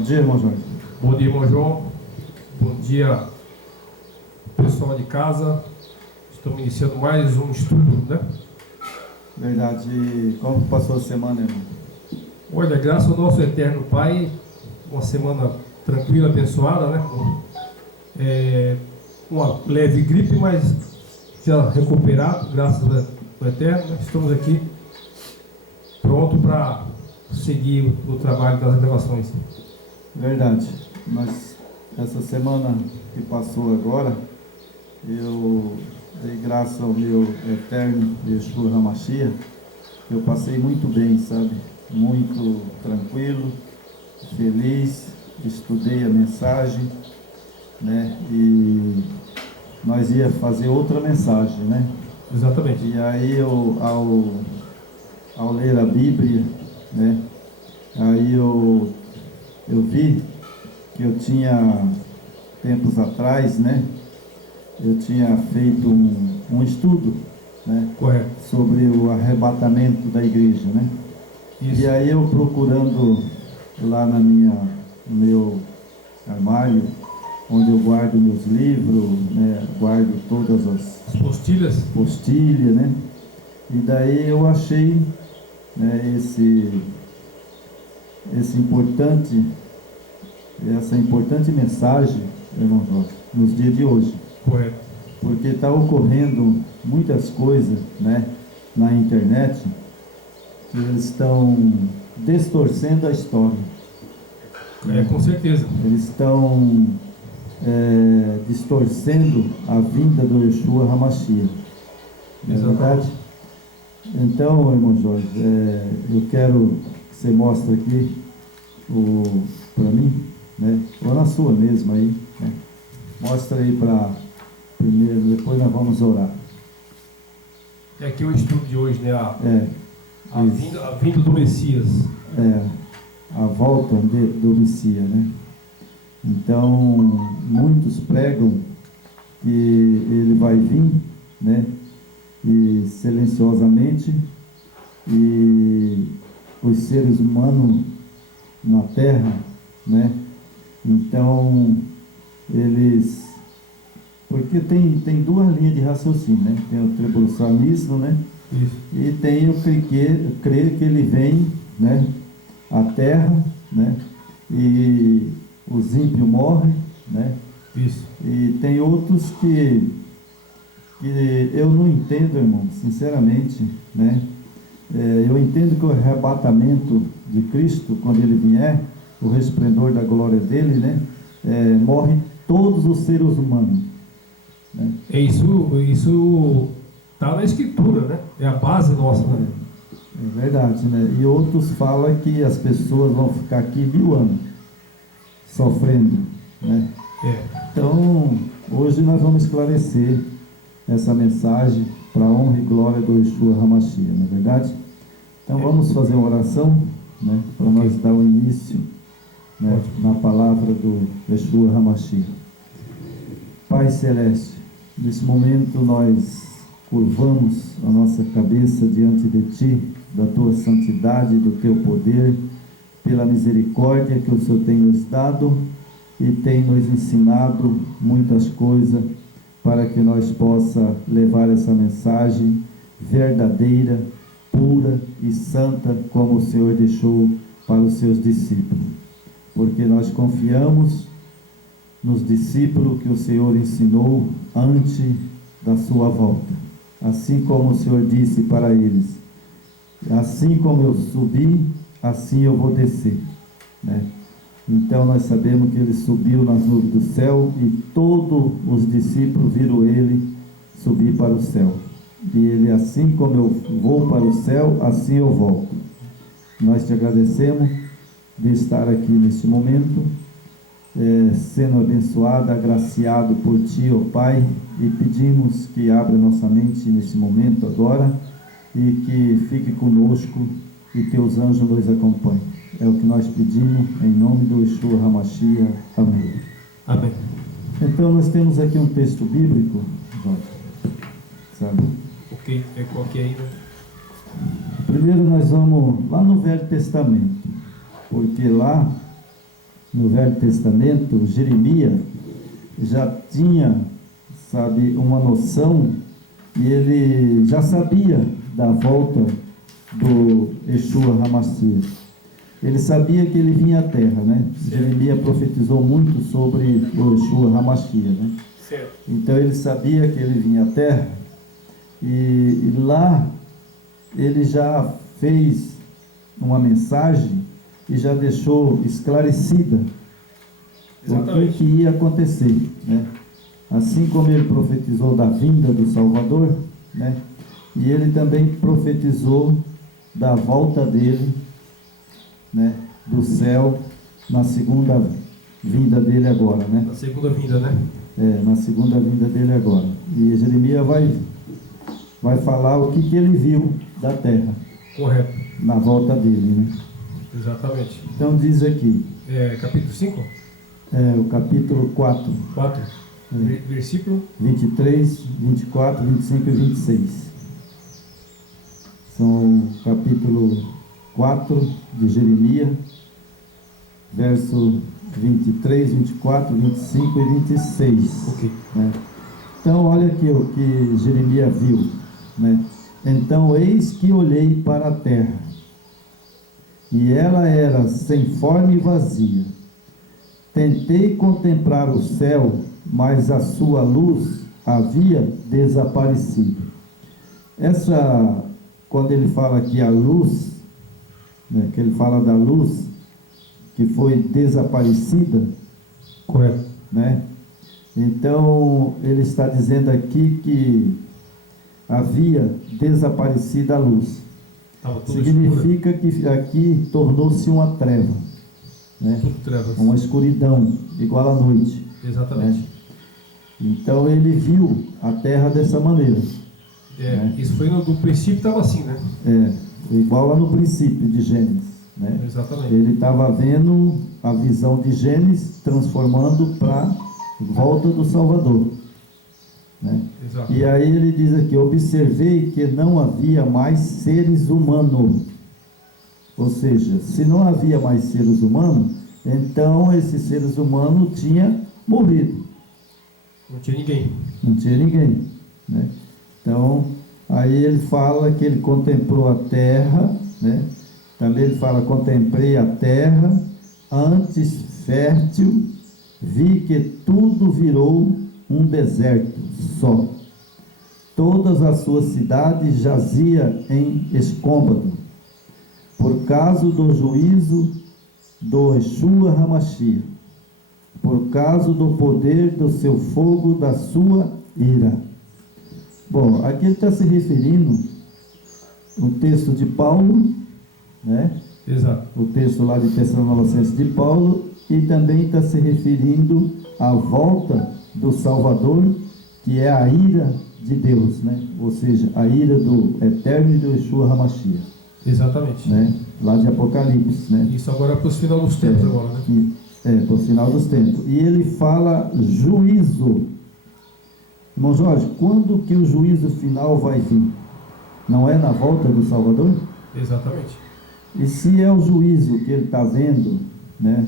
Bom dia, irmão Jorge. Bom dia, irmão João. Bom dia, pessoal de casa. Estamos iniciando mais um estudo, né? Verdade. E como passou a semana, irmão? Olha, graças ao nosso eterno Pai, uma semana tranquila, abençoada, né? Uma leve gripe, mas já recuperado, graças ao eterno. Né? Estamos aqui pronto para seguir o trabalho das gravações. Verdade. Mas essa semana que passou agora, eu dei graça ao meu eterno Yeshua HaMashiach. Eu passei muito bem, sabe? Muito tranquilo, feliz. Estudei a mensagem, né? E nós ia fazer outra mensagem, né? Exatamente. E aí eu, ao ler a Bíblia, né? Aí eu vi que eu tinha, tempos atrás, né? Eu tinha feito um estudo, né? Correto. Sobre o arrebatamento da igreja, né? Isso. E aí eu procurando lá no meu armário, onde eu guardo meus livros, né? Guardo todas as postilhas, né? E daí eu achei, né, essa importante mensagem, irmão Jorge, nos dias de hoje. Correto. Porque está ocorrendo muitas coisas, né, na internet, que eles estão distorcendo a história. Com certeza. Eles estão distorcendo a vinda do Yeshua HaMashiach. Não é verdade? Então, irmão Jorge, eu quero que você mostre aqui para mim, né? Ou na sua mesma aí, né? Mostra aí para primeiro, depois nós vamos orar. É aqui o estudo de hoje, né? A Isso. vinda do Messias. A volta do Messias, né? Então, muitos pregam que ele vai vir, né? E silenciosamente, e os seres humanos na terra, né? Então, eles... Porque tem duas linhas de raciocínio, né? Tem o tribulacionismo, né? Isso. E tem o crer que ele vem, né? À terra, né? E os ímpios morrem, né? Isso. E tem outros que eu não entendo, irmão, sinceramente, né? Eu entendo que o arrebatamento de Cristo, quando ele vier, o resplendor da glória dele, né? Morre todos os seres humanos, né? Isso está na Escritura, né? É a base nossa, né? É verdade, né? E outros falam que as pessoas vão ficar aqui 1000 anos sofrendo, né? Então, hoje nós vamos esclarecer essa mensagem para a honra e glória do Yeshua HaMashiach, não é verdade? Então vamos fazer uma oração, né, para nós dar o início, né, na palavra do Yeshua HaMashiach. Pai Celeste, nesse momento nós curvamos a nossa cabeça diante de Ti, da Tua santidade, do Teu poder, pela misericórdia que o Senhor tem nos dado e tem nos ensinado muitas coisas, para que nós possa levar essa mensagem verdadeira, pura e santa, como o Senhor deixou para os seus discípulos. Porque nós confiamos nos discípulos que o Senhor ensinou antes da sua volta. Assim como o Senhor disse para eles, assim como eu subi, assim eu vou descer, né? Então nós sabemos que ele subiu nas nuvens do céu e todos os discípulos viram ele subir para o céu. E ele, assim como eu vou para o céu, assim eu volto. Nós te agradecemos de estar aqui neste momento, sendo abençoado, agraciado por Ti, ó Pai, e pedimos que abra nossa mente nesse momento agora e que fique conosco e Teus anjos nos acompanhem. É o que nós pedimos, em nome do Yeshua HaMashiach. Amém. Amém. Então, nós temos aqui um texto bíblico, Jorge, sabe? Ok, qual que é aí, né? Primeiro nós vamos lá no Velho Testamento, porque lá no Velho Testamento, Jeremias já tinha, sabe, uma noção, e ele já sabia da volta do Yeshua HaMashiach. Ele sabia que ele vinha à terra, né? Jeremias profetizou muito sobre o Yeshua HaMashiach, né? Certo. Então ele sabia que ele vinha à terra, e lá ele já fez uma mensagem e já deixou esclarecida o que ia acontecer, né? Assim como ele profetizou da vinda do Salvador, né? E ele também profetizou da volta dele, né? Do céu, na segunda vinda dele agora, né? Na segunda vinda, né? Na segunda vinda dele agora. E Jeremias vai falar o que ele viu da terra. Correto. Na volta dele, né? Exatamente. Então diz aqui. Capítulo 5? O capítulo 4. 4. Versículo 23, 24, 25 e 26. São capítulo 4 de Jeremias, verso 23, 24, 25 e 26. Ok. Né? Então, olha aqui o que Jeremias viu, né? Então, eis que olhei para a terra, e ela era sem forma e vazia. Tentei contemplar o céu, mas a sua luz havia desaparecido. Quando ele fala aqui a luz, né, que ele fala da luz que foi desaparecida, correto, né? Então ele está dizendo aqui que havia desaparecido a luz. Significa que aqui tornou-se uma treva, né? Tudo trevas. Uma escuridão, igual à noite. Exatamente. Né? Então ele viu a terra dessa maneira. Né? Isso foi do princípio, estava assim, né? Igual lá no princípio de Gênesis. Né? Exatamente. Ele estava vendo a visão de Gênesis transformando para volta do Salvador. Né? Exato. E aí ele diz aqui: observei que não havia mais seres humanos. Ou seja, se não havia mais seres humanos, então esses seres humanos tinham morrido. Não tinha ninguém. Não tinha ninguém. Né? Então, aí ele fala que ele contemplou a terra, né? Também ele fala: contemplei a terra, antes fértil, vi que tudo virou um deserto só. Todas as suas cidades jaziam em escômbro, por causa do juízo do Yeshua HaMashiach, por causa do poder do seu fogo, da sua ira. Bom, aqui ele está se referindo ao texto de Paulo, né? Exato. O texto lá de Tessalonicenses de Paulo, e também está se referindo à volta do Salvador, que é a ira de Deus, né? Ou seja, a ira do Eterno e do Yeshua HaMashiach. Exatamente. Né? Lá de Apocalipse, né? Isso agora é para o final dos tempos agora, né? Para o final dos tempos. E ele fala juízo. Irmão Jorge, quando que o juízo final vai vir? Não é na volta do Salvador? Exatamente. E se é o juízo que ele está vendo, né?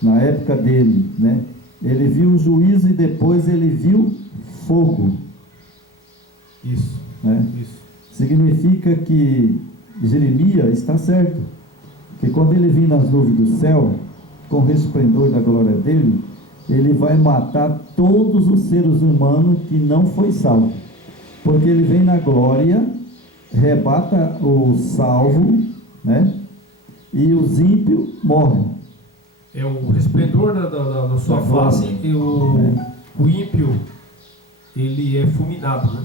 Na época dele, né? Ele viu o juízo e depois ele viu fogo. Isso. Né? Isso. Significa que Jeremias está certo. Que quando ele vir nas nuvens do céu, com o resplendor da glória dele, ele vai matar todos os seres humanos que não foi salvo. Porque ele vem na glória, rebata o salvo, né? E os ímpios morrem. É o resplendor da sua face, e o ímpio, ele é fulminado, né?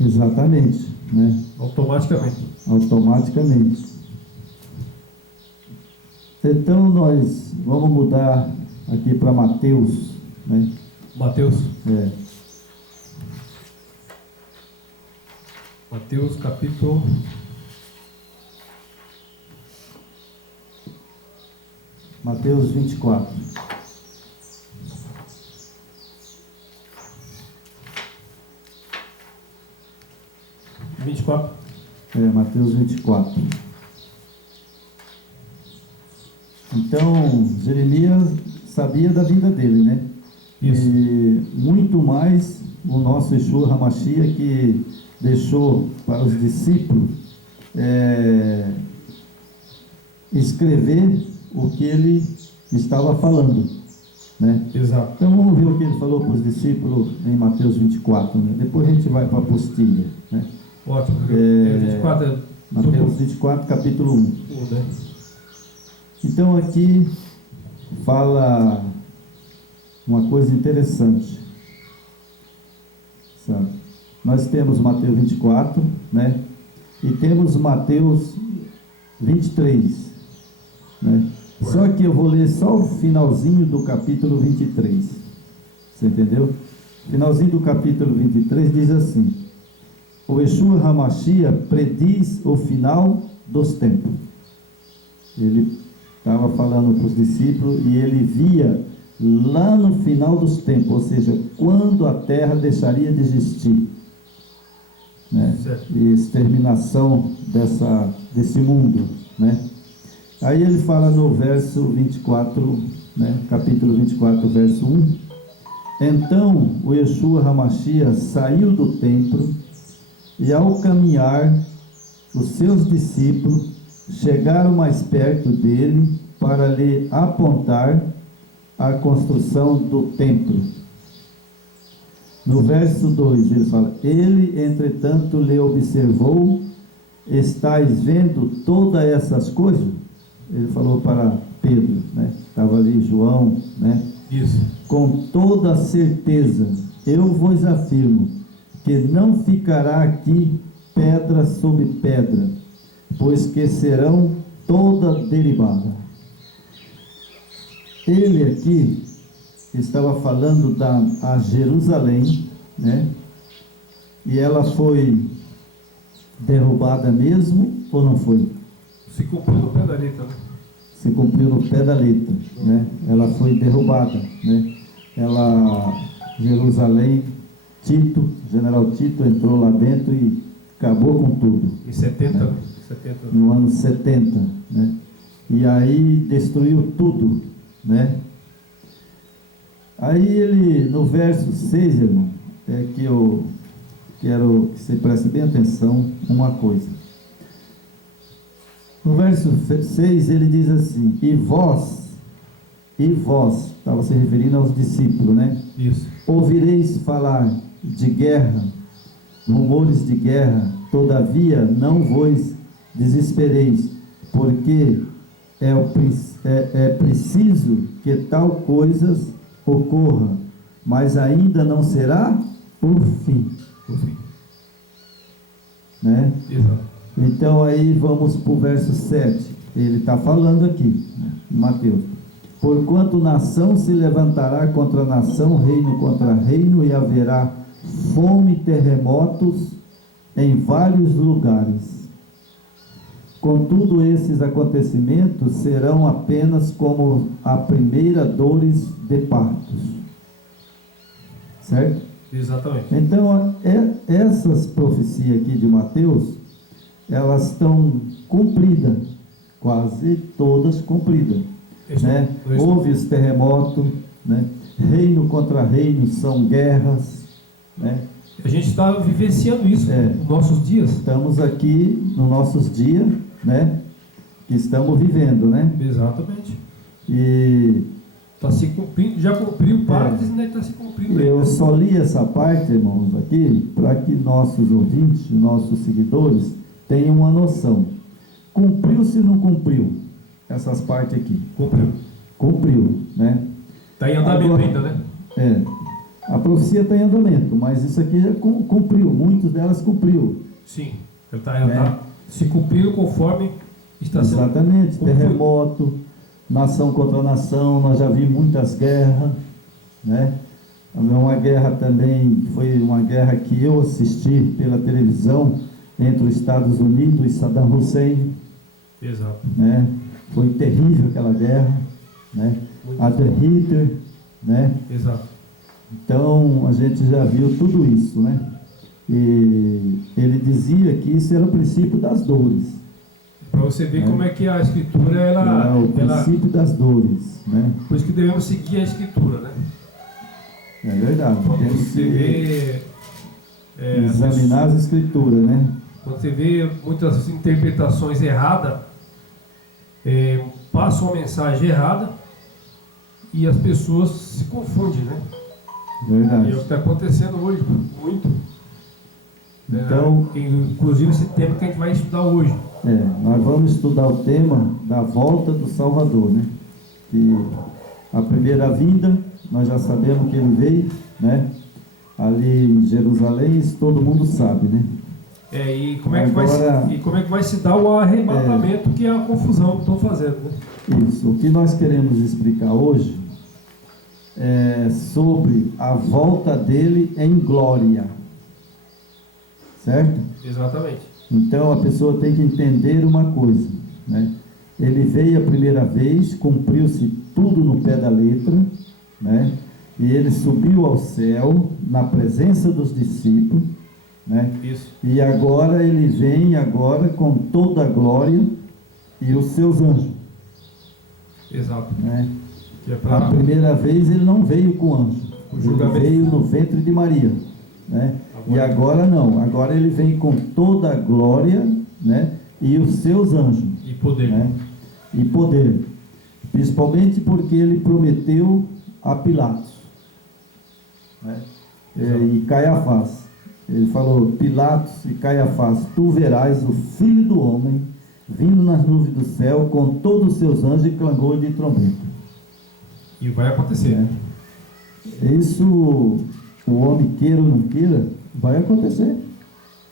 Exatamente, né? Automaticamente. Então nós vamos mudar aqui para Mateus, né? Mateus. Mateus capítulo 24. Mateus 24. Então, Jeremias sabia da vida dele, né? Isso. E muito mais o nosso Yeshua HaMashiach, que deixou para os discípulos escrever o que ele estava falando, né? Exato. Então vamos ver o que ele falou para os discípulos em Mateus 24, né? Depois a gente vai para a apostilha, né? Ótimo. 24 Mateus 24, capítulo 1. Né? Então aqui fala uma coisa interessante, sabe? Nós temos Mateus 24, né? E temos Mateus 23, né? Só que eu vou ler só o finalzinho do capítulo 23. Você entendeu? Finalzinho do capítulo 23 diz assim: o Yeshua HaMashiach prediz o final dos tempos. Ele estava falando para os discípulos e ele via lá no final dos tempos, ou seja, quando a terra deixaria de existir, né? E exterminação desse mundo, né? Aí ele fala no verso 24, né? Capítulo 24, verso 1: então o Yeshua HaMashiach saiu do templo, e ao caminhar, os seus discípulos chegaram mais perto dele para lhe apontar a construção do templo. No verso 2 ele fala: ele, entretanto, lhe observou: estáis vendo todas essas coisas? Ele falou para Pedro, né? Estava ali João, né? Isso. Com toda certeza, eu vos afirmo que não ficará aqui pedra sobre pedra, pois que serão toda derribada. Ele aqui estava falando a Jerusalém, né? E ela foi derrubada mesmo ou não foi? Se cumpriu no pé da letra, né? Se cumpriu no pé da letra, né? Ela foi derrubada, né? Jerusalém, Tito, general Tito entrou lá dentro e acabou com tudo. Em 70, né? No ano 70, né? E aí destruiu tudo, né? Aí ele, no verso 6, irmão, é que eu quero que você preste bem atenção uma coisa. No verso 6 ele diz assim: e vós, estava se referindo aos discípulos, né? Isso. Ouvireis falar de guerra, rumores de guerra, todavia não vos desespereis, porque é preciso que tal coisas ocorra, mas ainda não será o fim. Né? Exato. Então aí vamos para o verso 7. Ele está falando aqui, né, Mateus: porquanto nação se levantará contra nação, reino contra reino, e haverá fome e terremotos em vários lugares. Contudo, esses acontecimentos serão apenas como a primeira dores de partos. Certo? Exatamente. Então, essas profecias aqui de Mateus, elas estão cumpridas, quase todas cumpridas, né? Houve os terremotos, né? Reino contra reino, são guerras, né? A gente está vivenciando isso nos nossos dias. Estamos aqui nos nossos dias, né? Que estamos vivendo, né? Exatamente. E está se cumprindo, já cumpriu parte, ainda está se cumprindo. Eu só li essa parte, irmãos, aqui, para que nossos ouvintes, nossos seguidores, tenham uma noção. Cumpriu-se ou não cumpriu? Essas partes aqui. Cumpriu. Cumpriu, né? Está em andamento ainda, né? A profecia está em andamento, mas isso aqui já cumpriu, muitas delas cumpriu. Sim, tá, se cumpriu conforme está sendo. Exatamente, terremoto, nação contra nação, nós já vimos muitas guerras, né? Uma guerra também, foi uma guerra que eu assisti pela televisão, entre os Estados Unidos e Saddam Hussein. Exato. Né? Foi terrível aquela guerra, né? Adolf Hitler, né? Exato. Então a gente já viu tudo isso, né? E ele dizia que isso era o princípio das dores. Para você ver como é que a Escritura, é o princípio das dores, né? Por isso que devemos seguir a Escritura, né? É verdade. Quando Temos você que vê... examinar as Escrituras, né? Quando você vê muitas interpretações erradas, passam uma mensagem errada e as pessoas se confundem, né? Verdade. E é o que está acontecendo hoje, muito. Então, inclusive esse tema que a gente vai estudar hoje. Nós vamos estudar o tema da volta do Salvador, né? Que a primeira vinda, nós já sabemos que ele veio, né? Ali em Jerusalém, isso todo mundo sabe, né? E como é que vai se dar o arrebatamento, que é a confusão que estão fazendo, né? Isso. O que nós queremos explicar hoje é sobre a volta dele em glória. Certo? Exatamente. Então a pessoa tem que entender uma coisa, né? Ele veio a primeira vez, cumpriu-se tudo no pé da letra, né? E ele subiu ao céu na presença dos discípulos, né? Isso. E agora ele vem com toda a glória e os seus anjos. Exato. Né? A primeira vez ele não veio com anjo, ele veio no ventre de Maria, né? E agora não, agora ele vem com toda a glória, né? E os seus anjos. E poder. Né? E poder. Principalmente porque ele prometeu a Pilatos, né? E Caiafás. Ele falou: Pilatos e Caiafás, tu verás o Filho do Homem vindo nas nuvens do céu com todos os seus anjos e clangor de trombeta. E vai acontecer. Né? Isso, o homem queira ou não queira, vai acontecer.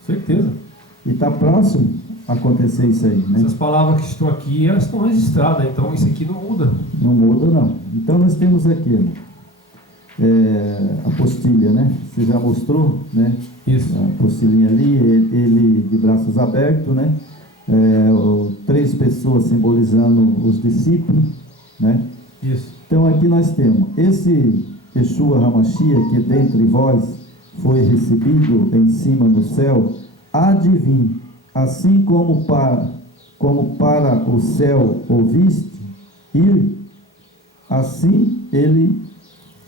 Certeza. E está próximo a acontecer isso aí, né? Essas palavras que estão aqui, elas estão registradas, então isso aqui não muda. Não muda, não. Então nós temos aqui a apostilha, né? Você já mostrou, né? Isso. A apostilhinha ali, ele de braços abertos, né? 3 pessoas simbolizando os discípulos, né? Isso. Então aqui nós temos esse Yeshua HaMashiach, que dentre vós foi recebido em cima no céu, há de vir, assim como para o céu ouviste ir, assim ele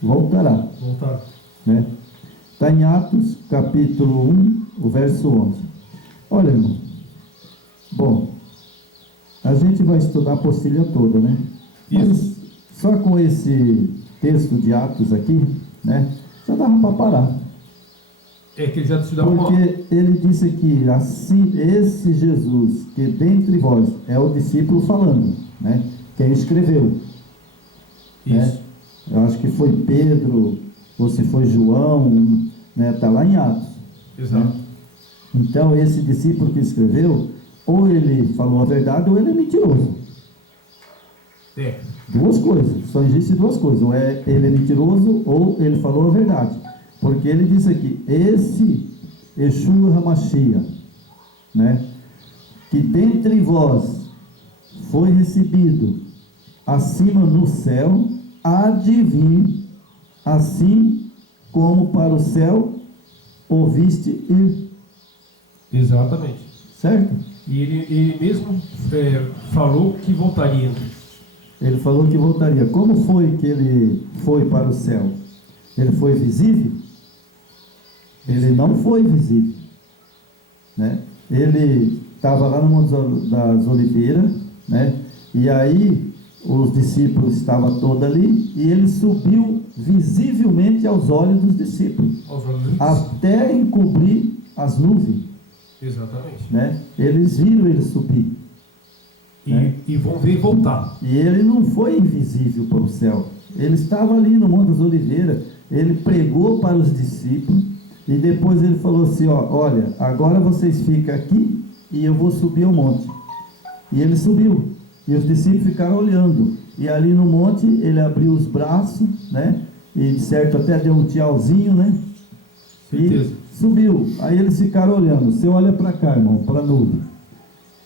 voltará. Né? Está em Atos capítulo 1, o verso 11. Olha, irmão, bom, a gente vai estudar a apostila toda, né? Mas só com esse texto de Atos aqui, né, já dava para parar. Que já porque ele disse que assim, esse Jesus que dentre vós é o discípulo falando, né? Quem escreveu. Isso. Né? Eu acho que foi Pedro, ou se foi João, né? Está lá em Atos. Exato. Né? Então esse discípulo que escreveu, ou ele falou a verdade, ou ele é mentiroso. Duas coisas, só existe duas coisas, ou ele é mentiroso, ou ele falou a verdade. Porque ele disse aqui, esse Yeshua HaMashiach, né, que dentre vós foi recebido acima no céu, há de vir, assim como para o céu ouviste ir. Exatamente. Certo? E ele mesmo falou que voltaria. Ele falou que voltaria. Como foi que ele foi para o céu? Ele foi visível? Ele não foi visível, né? Ele estava lá no Monte das Oliveiras, né? E aí os discípulos estavam todos ali e ele subiu visivelmente aos olhos dos discípulos, até encobrir as nuvens. Exatamente. Né? Eles viram ele subir. E vão ver voltar. E ele não foi invisível para o céu. Ele estava ali no Monte das Oliveiras. Ele pregou para os discípulos. E depois ele falou assim, olha, agora vocês ficam aqui e eu vou subir ao monte. E ele subiu. E os discípulos ficaram olhando. E ali no monte ele abriu os braços, né? E de certo até deu um tchauzinho, né? Certeza. E subiu. Aí eles ficaram olhando. Você olha para cá, irmão, para a nuvem.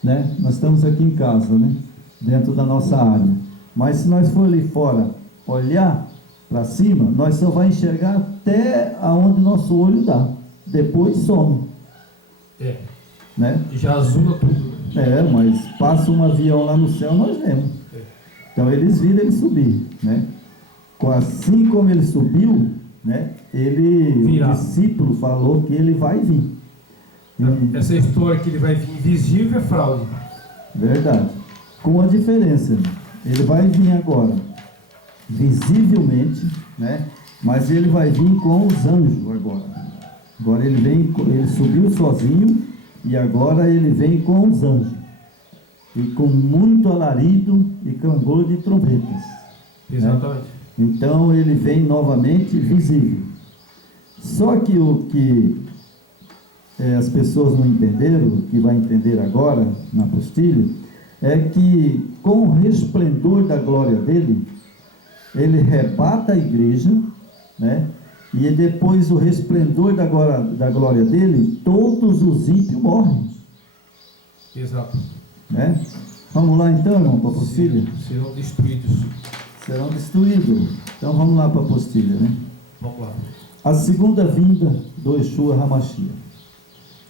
Né? Nós estamos aqui em casa, né? Dentro da nossa área. Mas se nós for ali fora olhar para cima, nós só vai enxergar até aonde nosso olho dá. Depois some. Né? Já azula tudo. Né? Mas passa um avião lá no céu, nós vemos. Então eles viram ele subir, né? Assim como ele subiu, né? O discípulo falou que ele vai vir. Essa história que ele vai vir invisível é fraude. Verdade. Com a diferença, ele vai vir agora visivelmente, né? Mas ele vai vir com os anjos agora. Agora ele subiu sozinho e agora ele vem com os anjos. E com muito alarido e clangor de trombetas. Exatamente. Né? Então ele vem novamente visível. Só que o que as pessoas não entenderam, o que vai entender agora na apostila, é que com o resplendor da glória dele, ele rebata a igreja, né? E depois o resplendor da glória dele, todos os ímpios morrem. Exato. Né? Vamos lá então, irmão, para a apostila? Serão destruídos. Serão destruídos. Então vamos lá para a apostila, né? Vamos lá. A segunda vinda do Yeshua HaMashiach.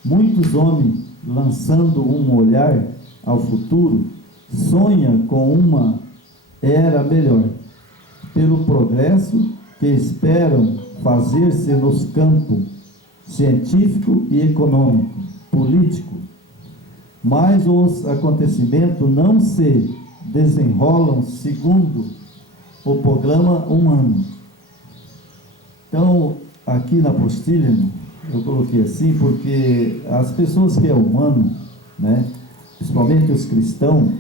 Muitos homens, lançando um olhar ao futuro, sonham com uma era melhor, pelo progresso que esperam fazer-se nos campos científico e econômico, político, mas os acontecimentos não se desenrolam segundo o programa humano. Então, aqui na apostila, eu coloquei assim, porque as pessoas que é humano, né, principalmente os cristãos,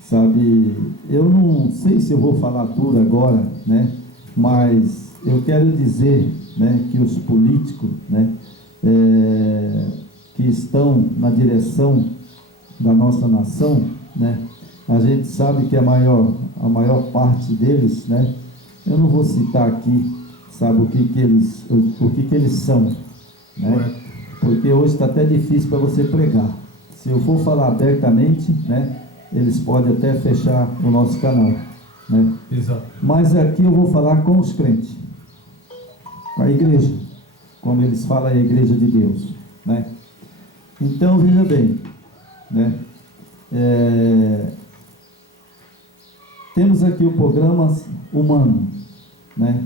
sabe, eu não sei se eu vou falar tudo agora, né, mas eu quero dizer, né, que os políticos, né, que estão na direção da nossa nação, né, a gente sabe que a maior parte deles, né, eu não vou citar aqui, sabe, o que eles são, né, porque hoje está até difícil para você pregar. Se eu for falar abertamente, né, eles podem até fechar o nosso canal, né? Exato. Mas aqui eu vou falar com os crentes, com a igreja, como eles falam, a igreja de Deus, né? Então veja bem, né? Temos aqui o programa humano, né?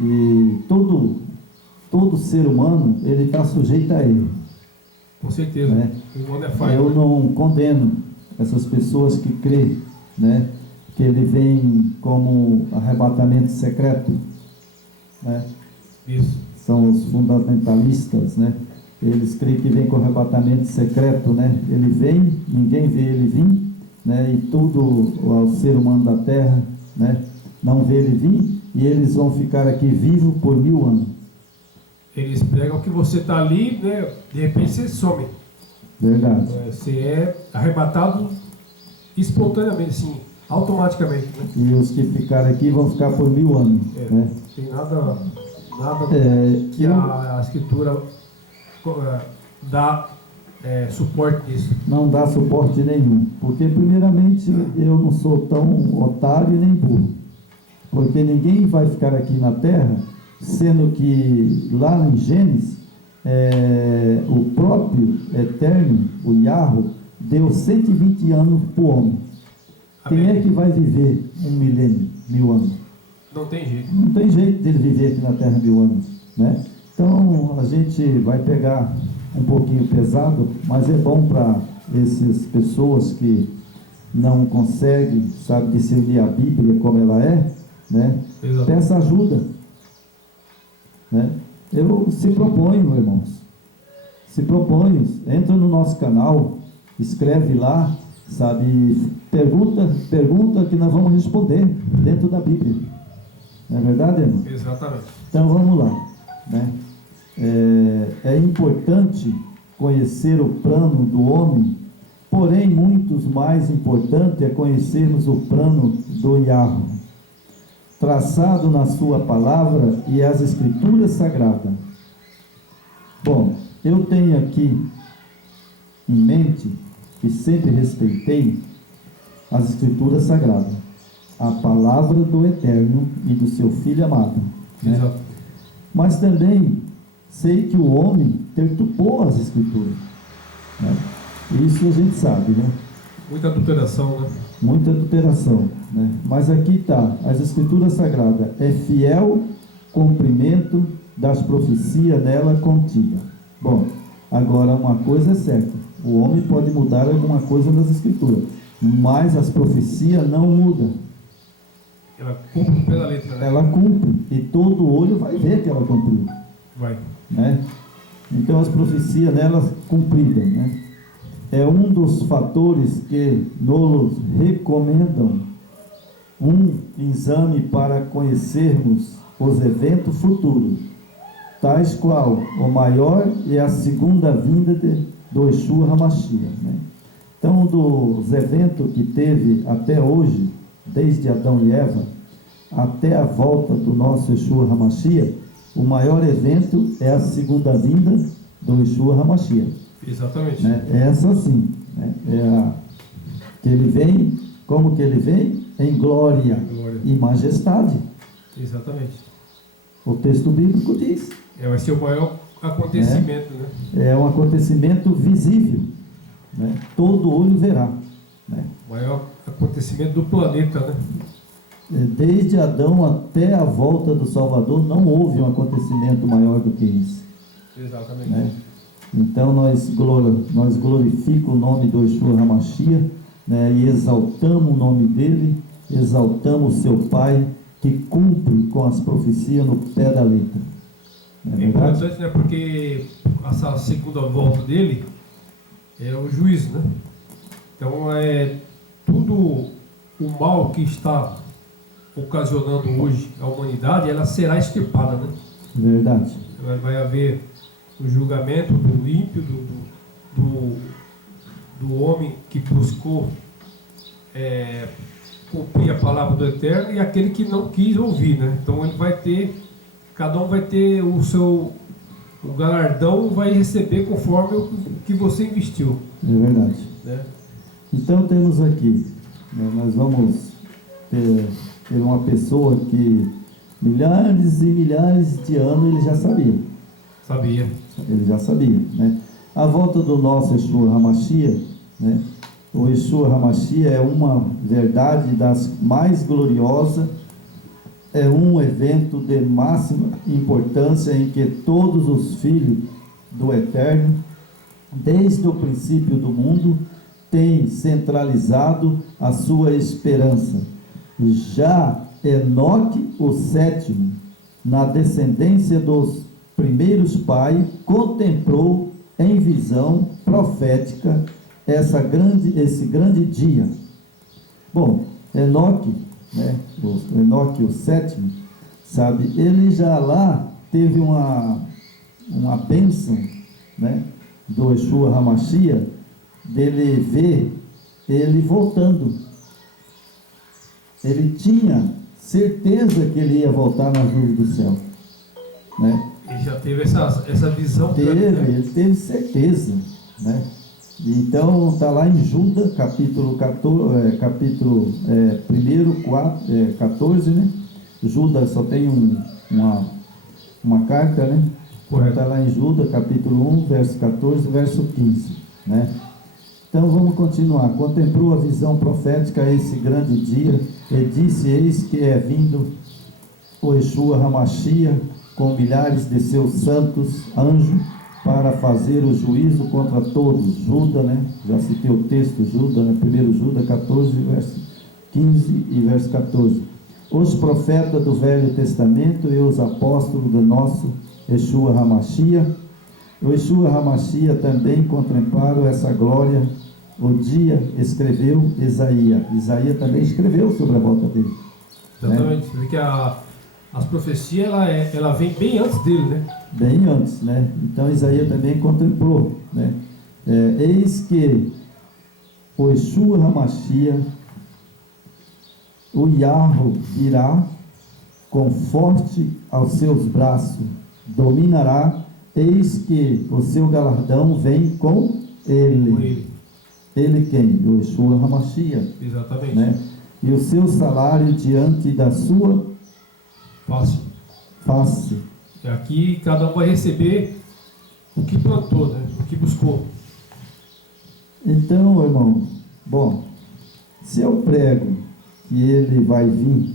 E todo ser humano, ele está sujeito a ele. Com certeza, né? O humano é falho. Eu não condeno essas pessoas que creem, né, que ele vem como arrebatamento secreto, né? Isso. São os fundamentalistas, né? Eles creem que vem com arrebatamento secreto, né? Ele vem, ninguém vê ele vir, né? E tudo o ser humano da terra, né, não vê ele vir, e eles vão ficar aqui vivos por 1000 anos. Eles pregam que você está ali, né? De repente você some. Verdade. Você é arrebatado espontaneamente, assim, automaticamente, né? E os que ficarem aqui vão ficar por 1000 anos, né? Tem nada que a Escritura dá suporte nisso. Não dá suporte nenhum, porque primeiramente eu não sou tão otário nem burro, porque ninguém vai ficar aqui na terra, sendo que lá em Gênesis, o próprio Eterno, o Yahweh, deu 120 anos para o homem. Quem é que vai viver 1 milênio, 1000 anos? Não tem jeito. Não tem jeito dele viver aqui na terra 1000 anos, né? Então a gente vai pegar um pouquinho pesado, mas é bom para essas pessoas que não conseguem, sabe, discernir a Bíblia como ela é, né? Exato. Peça ajuda, né? Eu se proponho, irmãos, entra no nosso canal, escreve lá, sabe, pergunta que nós vamos responder dentro da Bíblia. Não é verdade, irmão? Exatamente. Então vamos lá, né? É importante conhecer o plano do homem, porém muito mais importante é conhecermos o plano do Yahweh, traçado na sua palavra e as escrituras sagradas. Bom, eu tenho aqui em mente que sempre respeitei as escrituras sagradas, a palavra do Eterno e do seu Filho amado, né? Exato. Mas também sei que o homem perturbou as escrituras, né? Isso a gente sabe, né? Muita adulteração, né? Muita adulteração, né? Mas aqui está, as Escrituras Sagradas, é fiel cumprimento das profecias nela contidas. Bom, agora uma coisa é certa, o homem pode mudar alguma coisa nas Escrituras, mas as profecias não mudam. Ela cumpre pela letra, né? Ela cumpre, e todo olho vai ver que ela cumpriu. Vai. Né? Então as profecias nelas cumpridas, né? É um dos fatores que nos recomendam um exame para conhecermos os eventos futuros, tais qual o maior é a segunda vinda do Yeshua HaMashiach, né? Então, dos eventos que teve até hoje, desde Adão e Eva, até a volta do nosso Yeshua HaMashiach, o maior evento é a segunda vinda do Yeshua HaMashiach. Exatamente. Né? Essa sim, né? Que ele vem, como que ele vem? Em glória e majestade. Exatamente. O texto bíblico diz. Vai ser o maior acontecimento, né? É um acontecimento visível, né? Todo olho verá, né? O maior acontecimento do planeta, né? Desde Adão até a volta do Salvador, não houve um acontecimento maior do que isso. Exatamente. Né? Então nós glorificamos o nome do Yeshua HaMashiach, né? E exaltamos o nome dele, exaltamos o seu Pai, que cumpre com as profecias no pé da letra. É importante, né? Porque essa segunda volta dele é o juízo, né? Então tudo o mal que está ocasionando hoje a humanidade, ela será extirpada, né? Verdade. Vai haver o julgamento do ímpio, do homem que buscou cumprir a palavra do Eterno, e aquele que não quis ouvir, né? Então ele vai ter, cada um vai ter o galardão, vai receber conforme o que você investiu. É verdade. Né? Então temos aqui, né, nós vamos ter uma pessoa que milhares e milhares de anos ele já sabia. Sabia. Ele já sabia, né? A volta do nosso Yeshua HaMashiach, né? O Yeshua HaMashiach é uma verdade das mais gloriosas, é um evento de máxima importância em que todos os filhos do Eterno, desde o princípio do mundo, têm centralizado a sua esperança. Já Enoque, o sétimo, na descendência dos primeiros pais, contemplou em visão profética esse grande dia. Bom, Enoque, né, Enoque, o sétimo, sabe, ele já lá teve uma bênção, né, do Yeshua HaMashiach, dele ver ele voltando. Ele tinha certeza que ele ia voltar nas nuvens do céu, né? Ele já teve essa visão. Ele teve certeza, né? Então está lá em Judas, capítulo 14, 14, né? Judas só tem uma carta, né? Está lá em Judas, capítulo 1, verso 14, verso 15, né? Então vamos continuar. Contemplou a visão profética esse grande dia e disse: eis que é vindo o Yeshua HaMashiach com milhares de seus santos anjos para fazer o juízo contra todos. Judas, né? Já citei o texto, Judas, né? 1 Judas 14, verso 15 e verso 14. Os profetas do Velho Testamento e os apóstolos do nosso Yeshua HaMashiach. O Yeshua HaMashiach também contemplaram essa glória. O dia escreveu Isaías. Isaías também escreveu sobre a volta dele. Exatamente. Porque as profecias, ela vem bem antes dele, né? Bem antes, né? Então Isaías também contemplou, né? Eis que o Yeshua HaMashiach, o Yahweh virá com forte aos seus braços, dominará, eis que o seu galardão vem com ele. Com ele. Ele quem? O Yeshua HaMashiach. Exatamente. Né? E o seu salário diante da sua face. E aqui cada um vai receber o que plantou, né? O que buscou. Então, irmão, bom, se eu prego que ele vai vir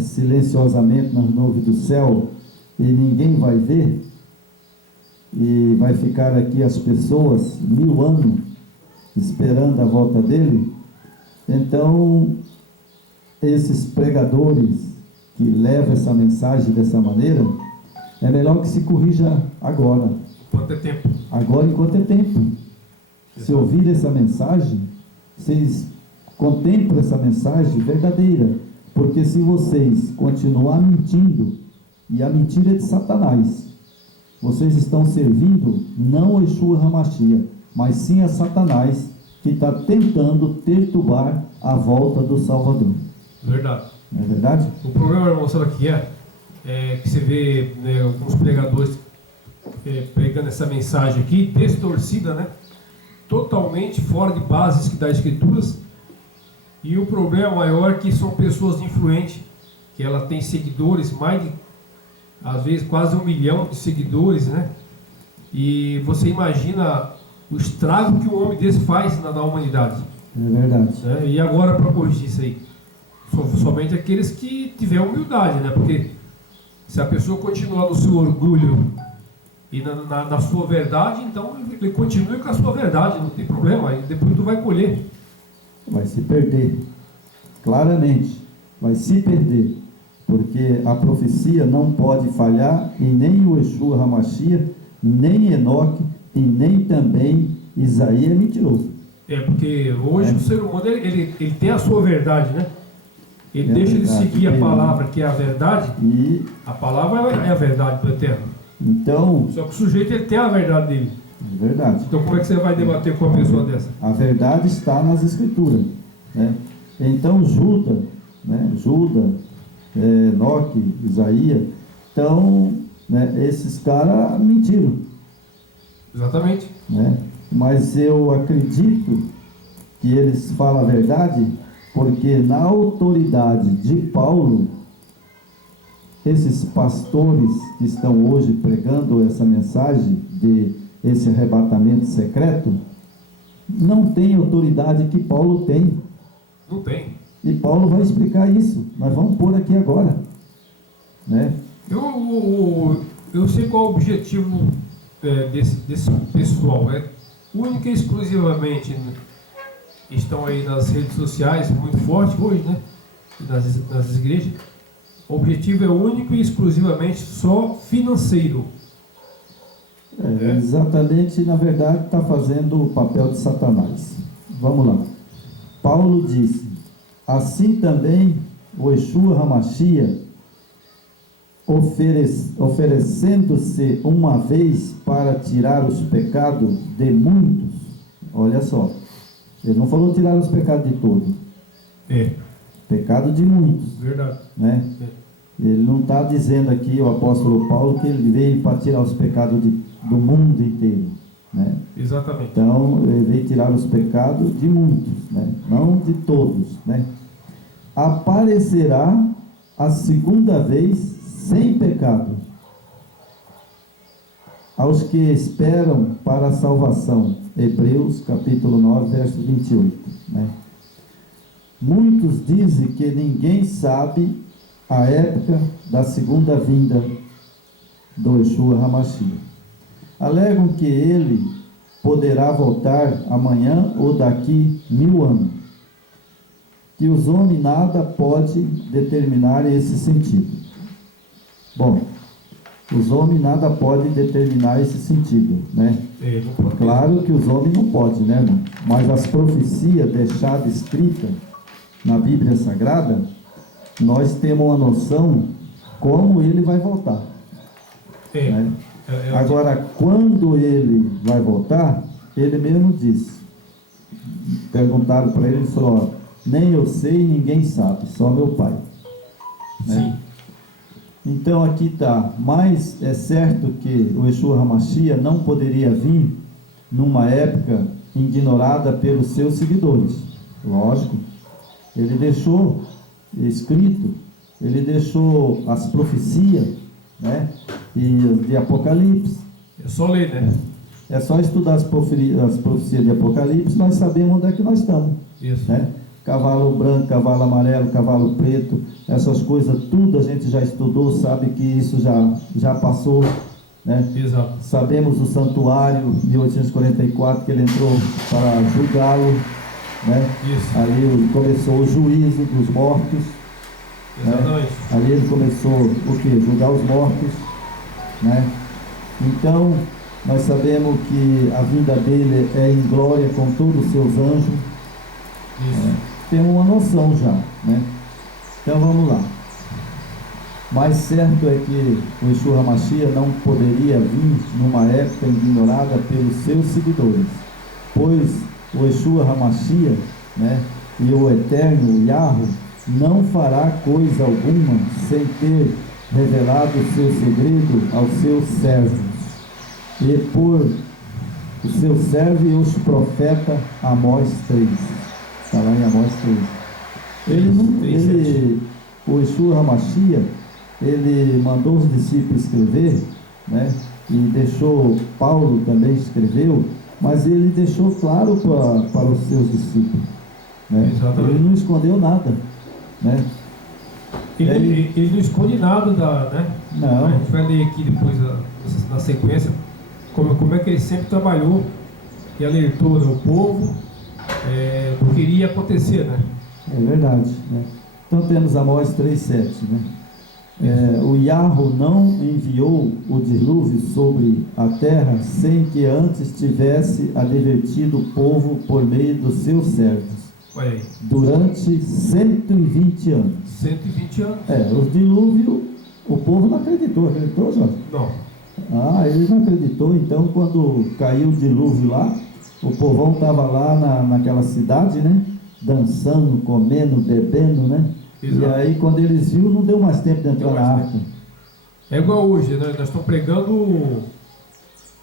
silenciosamente nas nuvens do céu e ninguém vai ver, e vai ficar aqui as pessoas 1000 anos esperando a volta dele, então esses pregadores que levam essa mensagem dessa maneira, é melhor que se corrija agora. Enquanto é tempo. Agora, enquanto é tempo. Se ouvir essa mensagem, vocês contemplem essa mensagem verdadeira, porque se vocês continuar mentindo, e a mentira é de Satanás, vocês estão servindo não o Yeshua HaMashiach, mas sim a Satanás, que está tentando perturbar a volta do Salvador. Verdade. Não é verdade? O problema, irmão, sabe o que é que você vê, né, alguns pregadores pregando essa mensagem aqui, distorcida, né? Totalmente fora de bases das Escrituras. E o problema maior é que são pessoas influentes, que ela tem seguidores, mais de, às vezes, quase 1 milhão de seguidores, né? E você imagina o estrago que um homem desse faz na humanidade. É verdade. Né? E agora, para corrigir isso aí, somente aqueles que tiverem humildade, né? Porque se a pessoa continuar no seu orgulho e na sua verdade, então ele continua com a sua verdade, não tem problema, aí depois tu vai colher. Vai se perder, claramente, vai se perder, porque a profecia não pode falhar, e nem o Yeshua HaMashiach, nem Enoque, e nem também Isaías é mentiroso. Porque hoje o ser humano, ele tem a sua verdade, né? Ele deixa de seguir a palavra, que é a verdade, e a palavra é a verdade do Eterno. Então, só que o sujeito, ele tem a verdade dele. É verdade. Então como é que você vai debater com uma pessoa dessa? A verdade está nas Escrituras, né? Então Juda, Enoque, Isaías, então, né, esses caras mentiram. Exatamente. Né? Mas eu acredito que eles falam a verdade, porque na autoridade de Paulo, esses pastores que estão hoje pregando essa mensagem de esse arrebatamento secreto, não tem autoridade que Paulo tem. Não tem. E Paulo vai explicar isso. Nós vamos pôr aqui agora. Né? Eu sei qual é o objetivo desse pessoal. Única e exclusivamente estão aí nas redes sociais, muito forte hoje, né? Nas igrejas. O objetivo é único e exclusivamente só financeiro. Exatamente, na verdade, está fazendo o papel de Satanás. Vamos lá. Paulo disse: assim também o Yeshua HaMashiach, oferecendo-se uma vez para tirar os pecados de muitos. Olha só, ele não falou tirar os pecados de todos. Pecado de muitos. Verdade. Né? Ele não está dizendo aqui, o apóstolo Paulo, que ele veio para tirar os pecados do mundo inteiro. Né? Exatamente. Então, ele veio tirar os pecados de muitos, né? Não de todos. Né? Aparecerá a segunda vez sem pecado aos que esperam para a salvação. Hebreus capítulo 9, verso 28. Né? Muitos dizem que ninguém sabe a época da segunda vinda do Yeshua HaMashiach. Alegam que ele poderá voltar amanhã ou daqui 1000 anos. Que os homens nada podem determinar esse sentido. Bom, os homens nada podem determinar esse sentido, né? Claro que os homens não podem, né, irmão? Mas as profecias deixadas escritas na Bíblia Sagrada, nós temos uma noção como ele vai voltar. Né? Agora, quando ele vai voltar, ele mesmo disse. Perguntaram para ele, ele falou: ó, nem eu sei, ninguém sabe, só meu Pai. Né? Então aqui está, mas é certo que o Yeshua HaMashiach não poderia vir numa época ignorada pelos seus seguidores. Lógico, ele deixou escrito, ele deixou as profecias, né, e de Apocalipse. É só ler, né? É só estudar as profecias de Apocalipse, nós sabemos onde é que nós estamos. Isso. Né? Cavalo branco, cavalo amarelo, cavalo preto, essas coisas, tudo a gente já estudou, sabe que isso já passou. Né? Exato. Sabemos o santuário, 1844, que ele entrou para julgá-lo. Né? Isso. Ali começou o juízo dos mortos. Exatamente. Né? Ali ele começou o que? Julgar os mortos. Né? Então, nós sabemos que a vinda dele é em glória com todos os seus anjos. Temos uma noção já. Né? Então vamos lá. Mais certo é que o Yeshua HaMashiach não poderia vir numa época ignorada pelos seus seguidores, pois o Yeshua HaMashiach, né, e o Eterno Yahweh não fará coisa alguma sem ter revelado o seu segredo aos seus servos, e por o seu servo e os profetas Amós 3. Está lá em Amós 3. O Yeshua HaMashiach, ele mandou os discípulos escrever, né, e deixou, Paulo também escreveu, mas ele deixou claro para os seus discípulos. Né? Ele não escondeu nada. Né? Ele não esconde nada né? Não. A gente vai ler aqui depois, na sequência, como é que ele sempre trabalhou e alertou, né, o povo do que iria acontecer. Né? É verdade. Né? Então temos Amós 3,7. Né? O Yahweh não enviou o dilúvio sobre a terra sem que antes tivesse advertido o povo por meio dos seus servos. Durante 120 anos. 120 anos? Os dilúvios, o povo não acreditou, Jorge? Não. Ele não acreditou. Então, quando caiu o dilúvio lá, o povão estava lá naquela cidade, né? Dançando, comendo, bebendo, né? Exato. E aí, quando eles viram, não deu mais tempo de entrar na arca. É igual hoje, né? Nós estamos pregando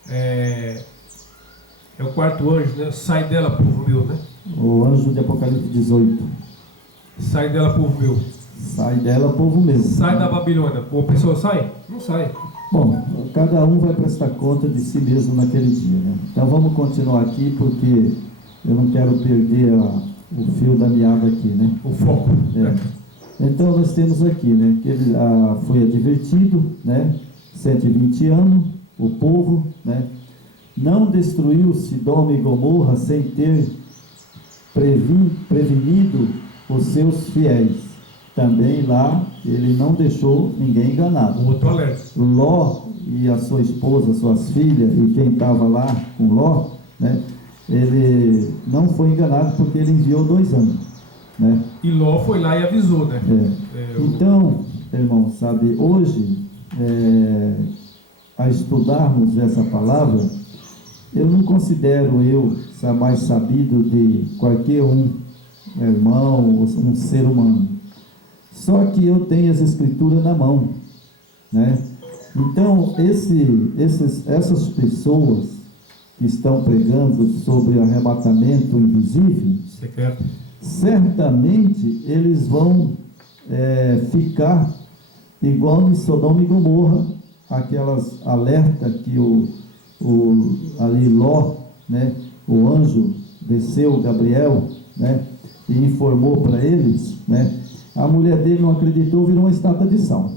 é o quarto anjo, né? Sai dela, povo meu, né? O anjo de Apocalipse 18. Sai dela, povo meu. Sai dela, povo meu. Sai da Babilônia. A pessoa sai? Não sai. Bom, cada um vai prestar conta de si mesmo naquele dia, né? Então vamos continuar aqui, porque eu não quero perder o fio da meada aqui, né? O foco. Então nós temos aqui, né, que ele foi advertido, né, 120 anos, o povo, né, não destruiu Sodoma e Gomorra sem ter prevenido os seus fiéis. Também lá ele não deixou ninguém enganado. Outro alerta. Ló e a sua esposa, suas filhas e quem estava lá com Ló, né, ele não foi enganado porque ele enviou 2 anos. Né? E Ló foi lá e avisou, né? Então, irmão, sabe, hoje, a estudarmos essa palavra, eu não considero mais sabido de qualquer irmão, um ser humano. Só que eu tenho as escrituras na mão, né? Então, essas pessoas que estão pregando sobre o arrebatamento invisível, secreto, certamente eles vão ficar igual em Sodoma e Gomorra, aquelas alertas que ali Ló, né, o anjo desceu, Gabriel, né, e informou para eles, né, a mulher dele não acreditou, virou uma estátua de sal.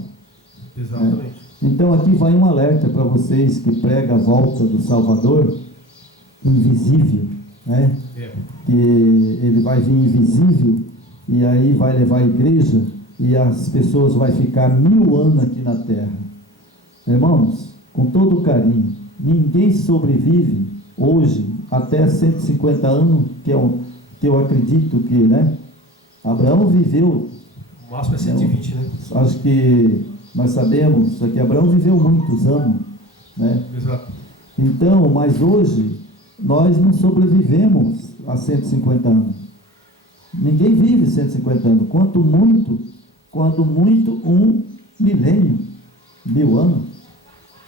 Exatamente. Né? Então aqui vai um alerta para vocês que pregam a volta do Salvador invisível, né? Que ele vai vir invisível e aí vai levar a igreja e as pessoas vão ficar 1000 anos aqui na terra. Irmãos, com todo carinho, ninguém sobrevive hoje até 150 anos, que eu acredito que, né? Abraão viveu, o máximo é 120, né? Acho que nós sabemos que Abraão viveu muitos anos, né? Exato. Então, mas hoje nós não sobrevivemos a 150 anos. Ninguém vive 150 anos. Quando muito 1 milênio, 1000 anos,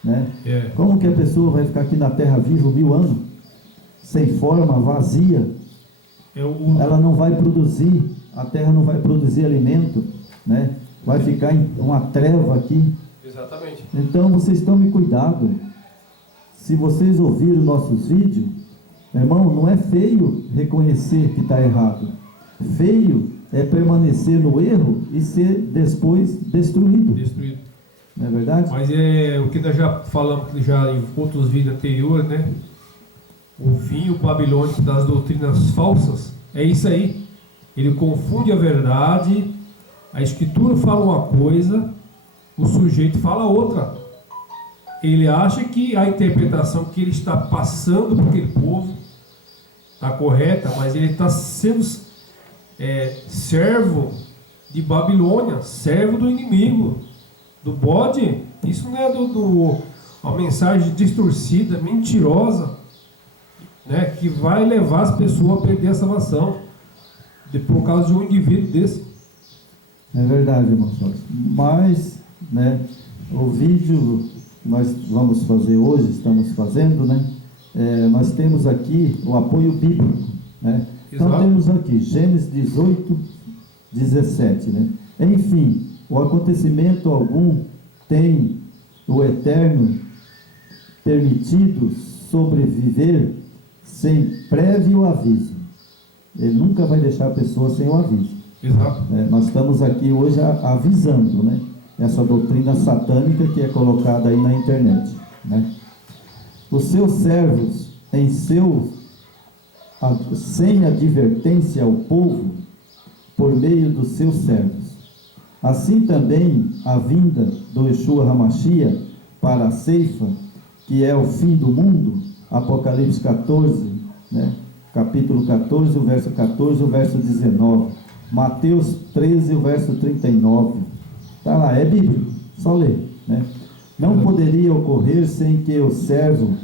né? Como que a pessoa vai ficar aqui na terra viva 1000 anos? Sem forma, vazia. Ela não vai produzir, a terra não vai produzir alimento, né? Vai ficar em uma treva aqui. Exatamente. Então vocês tomem cuidado. se vocês ouviram nossos vídeos, irmão, não é feio reconhecer que está errado. Feio é permanecer no erro e ser depois destruído. Não é verdade? Mas é o que nós já falamos já em outros vídeos anteriores, né? O vinho babilônico das doutrinas falsas é isso aí. Ele confunde a verdade, a escritura fala uma coisa, o sujeito fala outra. Ele acha que a interpretação que ele está passando para aquele povo está correta, mas ele está sendo servo de Babilônia, servo do inimigo, do bode. Isso não é uma mensagem distorcida, mentirosa, né, que vai levar as pessoas a perder a salvação por causa de um indivíduo desse. É verdade, irmão. Mas, né, o vídeo que nós vamos fazer hoje, estamos fazendo, né, nós temos aqui o apoio bíblico, né? Então temos aqui Gênesis 18, 17, né? Enfim, o acontecimento algum tem o Eterno permitido sobreviver sem prévio aviso. Ele nunca vai deixar a pessoa sem o aviso. Exato. Nós estamos aqui hoje avisando, né, essa doutrina satânica que é colocada aí na internet, né? Os seus servos, sem advertência ao povo, por meio dos seus servos. Assim também a vinda do Yeshua HaMashiach para a ceifa, que é o fim do mundo, Apocalipse 14, né? Capítulo 14, o verso 14, o verso 19, Mateus 13, o verso 39, está lá, é bíblico, só ler, né? Não poderia ocorrer sem que o servo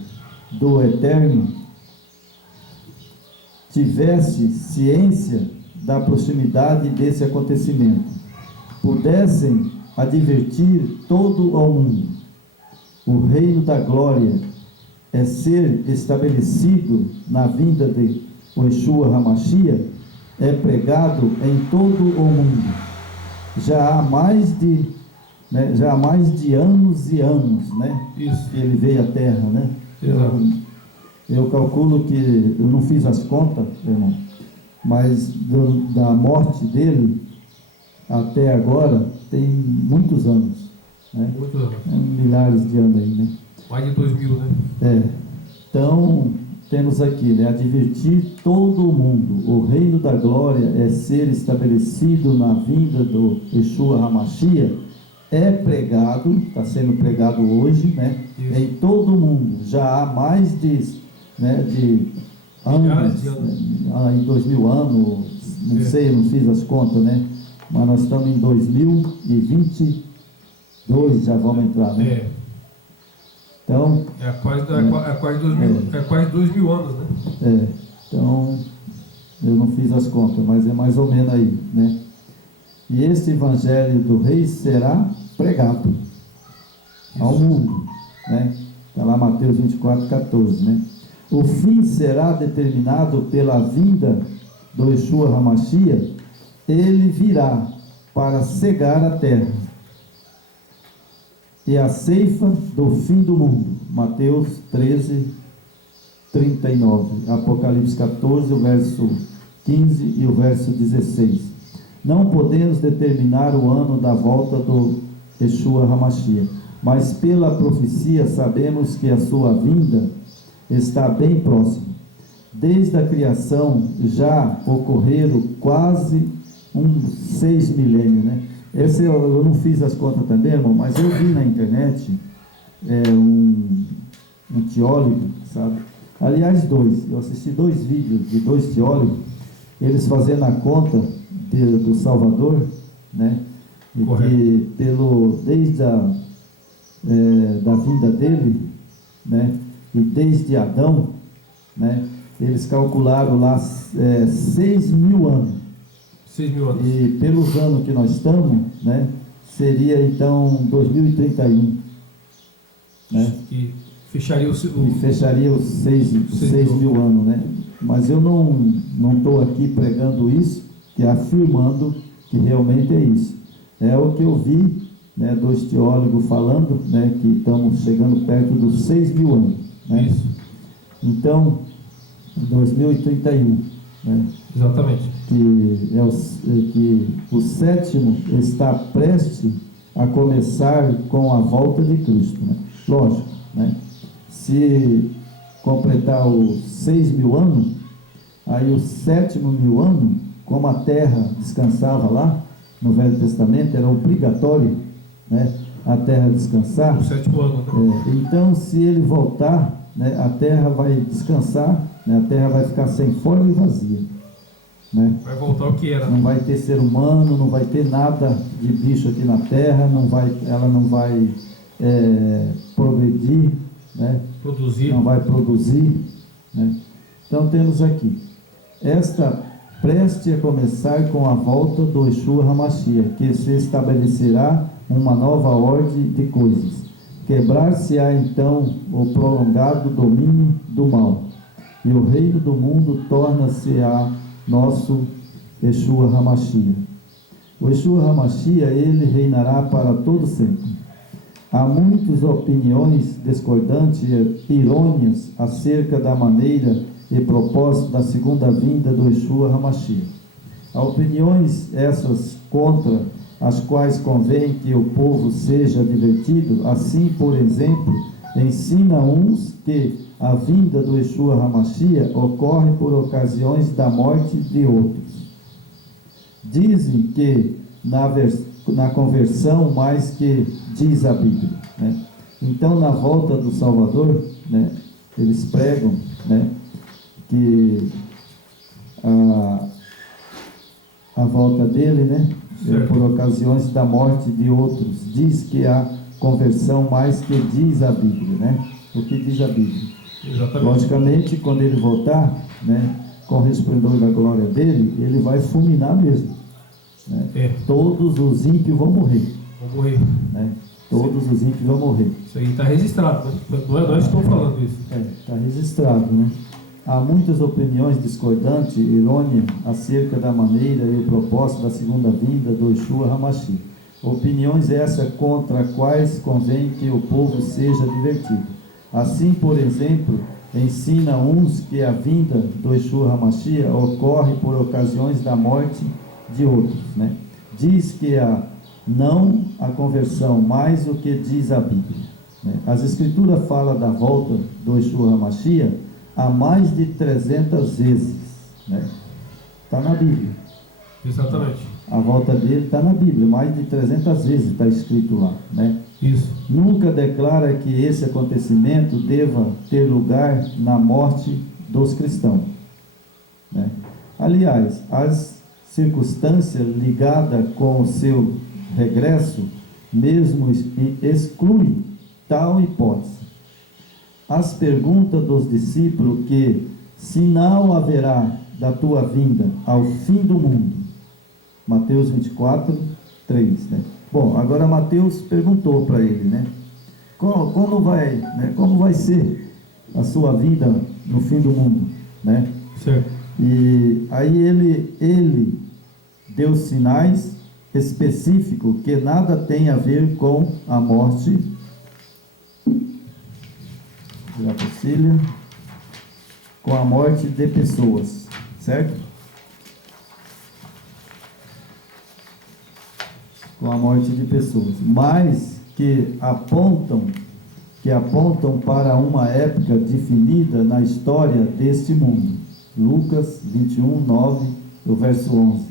do Eterno tivesse ciência da proximidade desse acontecimento, pudessem advertir todo ao mundo. O reino da glória é ser estabelecido na vinda de Yeshua HaMashiach, é pregado em todo o mundo. Já há mais de anos e anos, né? Isso. Que ele veio à Terra, né? Exato. Eu calculo que, eu não fiz as contas, irmão, mas da morte dele até agora tem muitos anos, né? Muitos anos. Milhares de anos aí, né? Mais de 2000, né? Então, temos aqui, né? Advertir todo o mundo. O reino da glória é ser estabelecido na vinda do Yeshua HaMashiach. É pregado, está sendo pregado hoje, né? Isso. Em todo o mundo. Já há mais de anos, em 2000 anos, não sei, eu não fiz as contas, né? Mas nós estamos em 2022, já vamos entrar, né? Então, quase 2000 anos, né? Então, eu não fiz as contas, mas é mais ou menos aí, né? E este evangelho do rei será pregado ao mundo, né? Está lá Mateus 24, 14, né? O fim será determinado pela vinda do Yeshua HaMashiach. Ele virá para cegar a terra e a ceifa do fim do mundo. Mateus 13, 39, Apocalipse 14, o verso 15 e o verso 16. Não podemos determinar o ano da volta do Yeshua HaMashiach, mas pela profecia sabemos que a sua vinda está bem próxima. Desde a criação já ocorreram quase 6 milênios, né? Esse eu não fiz as contas também, irmão, mas eu vi na internet um teólogo, sabe? Aliás, eu assisti 2 vídeos de 2 teólogos, eles fazendo a conta do Salvador, né? E que desde a da vinda dele, né? E desde Adão, né? Eles calcularam lá 6.000 anos. 6.000 anos. E pelos anos que nós estamos, né? Seria então 2031, né? E fecharia os 6.000 anos, né? Mas eu não estou aqui pregando isso, que afirmando que realmente é isso. É o que eu vi, né, 2 teólogos falando, né, que estamos chegando perto dos 6.000 anos, né? Isso. Então, 2031, né? Exatamente. Que o sétimo está prestes a começar com a volta de Cristo, né? Lógico, né? Se completar os 6.000 anos, aí o 7.000 ano, como a terra descansava lá no Velho Testamento, era obrigatório, né, a terra descansar. O 7º ano, né? Então, se ele voltar, né, a terra vai descansar, né, a terra vai ficar sem forma e vazia, né? Vai voltar o que era. Não vai ter ser humano, não vai ter nada de bicho aqui na terra, ela não vai progredir, né? Não vai produzir, né? Então temos aqui, esta preste a começar com a volta do Yeshua HaMashiach, que se estabelecerá uma nova ordem de coisas. Quebrar-se-á então o prolongado domínio do mal, e o reino do mundo torna-se-á nosso Yeshua HaMashiach. O Yeshua HaMashiach, ele reinará para todo sempre. Há muitas opiniões discordantes e irônias acerca da maneira e propósito da segunda vinda do Yeshua HaMashiach. Há opiniões essas contra as quais convém que o povo seja advertido. Assim, por exemplo, ensina uns que a vinda do Yeshua HaMashiach ocorre por ocasiões da morte de outros. Dizem que na conversão, mais que diz a Bíblia, né? Então, na volta do Salvador, né, eles pregam, né, que a volta dele, né, é por ocasiões da morte de outros. Diz que a conversão, mais que diz a Bíblia, né? O que diz a Bíblia? Exatamente. Logicamente, quando ele voltar, né, com o resplendor da glória dele, ele vai fulminar mesmo, né? Todos os ímpios vão morrer. Vão morrer. Né? Todos os ímpios vão morrer. Isso aí está registrado, né? Não é nós que estamos falando isso. Está registrado, né? Há muitas opiniões discordantes, irônicas, acerca da maneira e o propósito da segunda vinda do Yeshua HaMashiach. Opiniões essas contra as quais convém que o povo seja advertido. Assim, por exemplo, ensina uns que a vinda do Yeshua HaMashiach ocorre por ocasiões da morte de outros, né? Diz que não a conversão, mais o que diz a Bíblia, né? As Escrituras falam da volta do Yeshua HaMashiach há mais de 300 vezes, né? Está na Bíblia. Exatamente. A volta dele está na Bíblia, mais de 300 vezes está escrito lá, né? Isso. Nunca declara que esse acontecimento deva ter lugar na morte dos cristãos, né? Aliás, as circunstâncias ligadas com o seu regresso mesmo excluem tal hipótese. As perguntas dos discípulos que sinal haverá da tua vinda ao fim do mundo, Mateus 24, 3, né? Bom, agora Mateus perguntou para ele, né? Como vai ser a sua vida no fim do mundo, né? Certo. E aí ele deu sinais específicos que nada tem a ver com a morte. Com a morte de pessoas, certo? Com a morte de pessoas, mas que apontam para uma época definida na história deste mundo. Lucas 21, 9, o verso 11,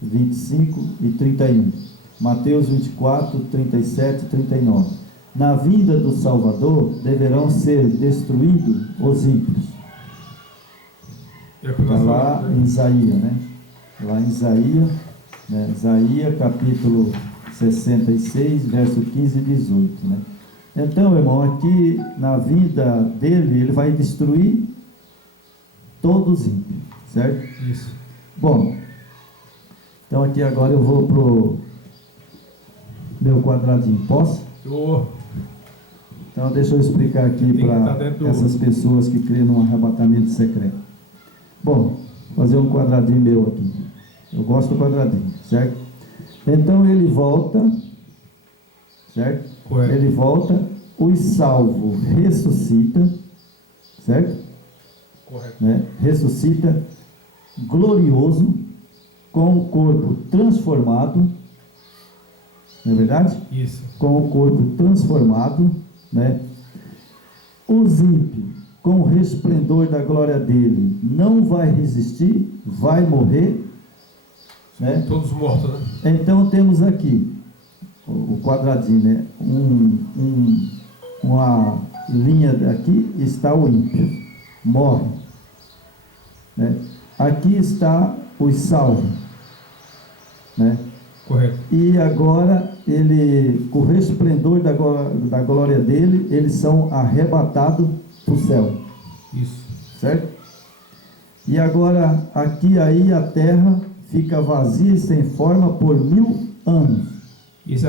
25 e 31. Mateus 24, 37 e 39. Na vinda do Salvador deverão ser destruídos os ímpios. Está lá em Isaías, né? Lá em Isaías, né? Isaías capítulo 66, verso 15 e 18, né? Então, irmão, aqui na vida dele, ele vai destruir todos os ímpios, certo? Isso. Bom, então aqui agora eu vou pro meu quadradinho, posso? Então deixa eu explicar aqui para essas pessoas que creem num arrebatamento secreto. Bom, vou fazer um quadradinho meu aqui. Eu gosto do quadradinho, certo? Então ele volta, certo? Correto. Ele volta, os salvos ressuscita, certo? Correto. Né? Ressuscita glorioso, com o corpo transformado, não é verdade? Isso. Com o corpo transformado, né? Os ímpios, com o resplendor da glória dele, não vai resistir, vai morrer, né? Todos mortos, né? Então temos aqui o quadradinho, né? Uma linha aqui está o ímpio, morre, né? Aqui está os salvos, né? Correto. E agora ele, com o resplendor da glória dele, eles são arrebatados para o céu. Isso. Certo? E agora aqui aí a terra fica vazia e sem forma por 1000 anos. Esse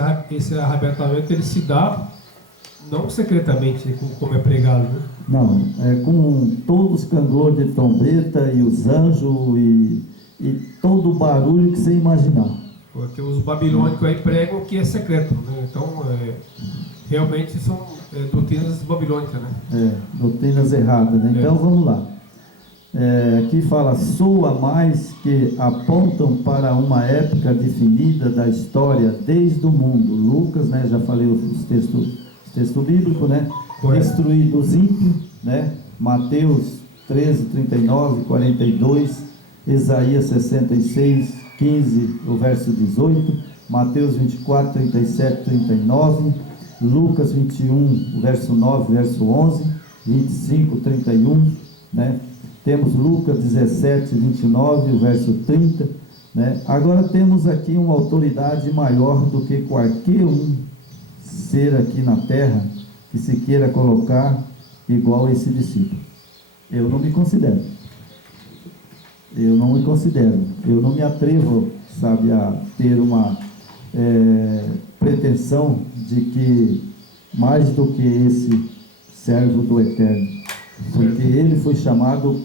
arrebatamento ele se dá não secretamente, né, como é pregado, né? Não, é com todos os canglores de trombeta e os anjos e todo o barulho que você imaginar. Porque os babilônicos aí pregam que é secreto, né? Então, realmente são doutrinas babilônicas, né? Doutrinas erradas, né? Então vamos lá. Aqui fala, soa mais que apontam para uma época definida da história desde o mundo. Lucas, né? Já falei os textos bíblicos, né? Destruído os ímpios, né? Mateus 13, 39, 42, Isaías 66, 15, o verso 18, Mateus 24, 37, 39, Lucas 21, o verso 9, verso 11, 25, 31, né? Temos Lucas 17, 29, o verso 30, né? Agora temos aqui uma autoridade maior do que qualquer um ser aqui na terra que se queira colocar igual a esse discípulo. Eu não me considero. Eu não me considero. Eu não me atrevo, sabe, a ter uma pretensão de que mais do que esse servo do Eterno, porque ele foi chamado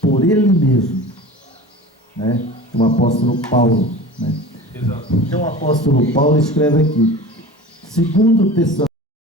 por ele mesmo, né? O apóstolo Paulo, né? Exato. Então o apóstolo Paulo escreve aqui, segundo Tessalonicenses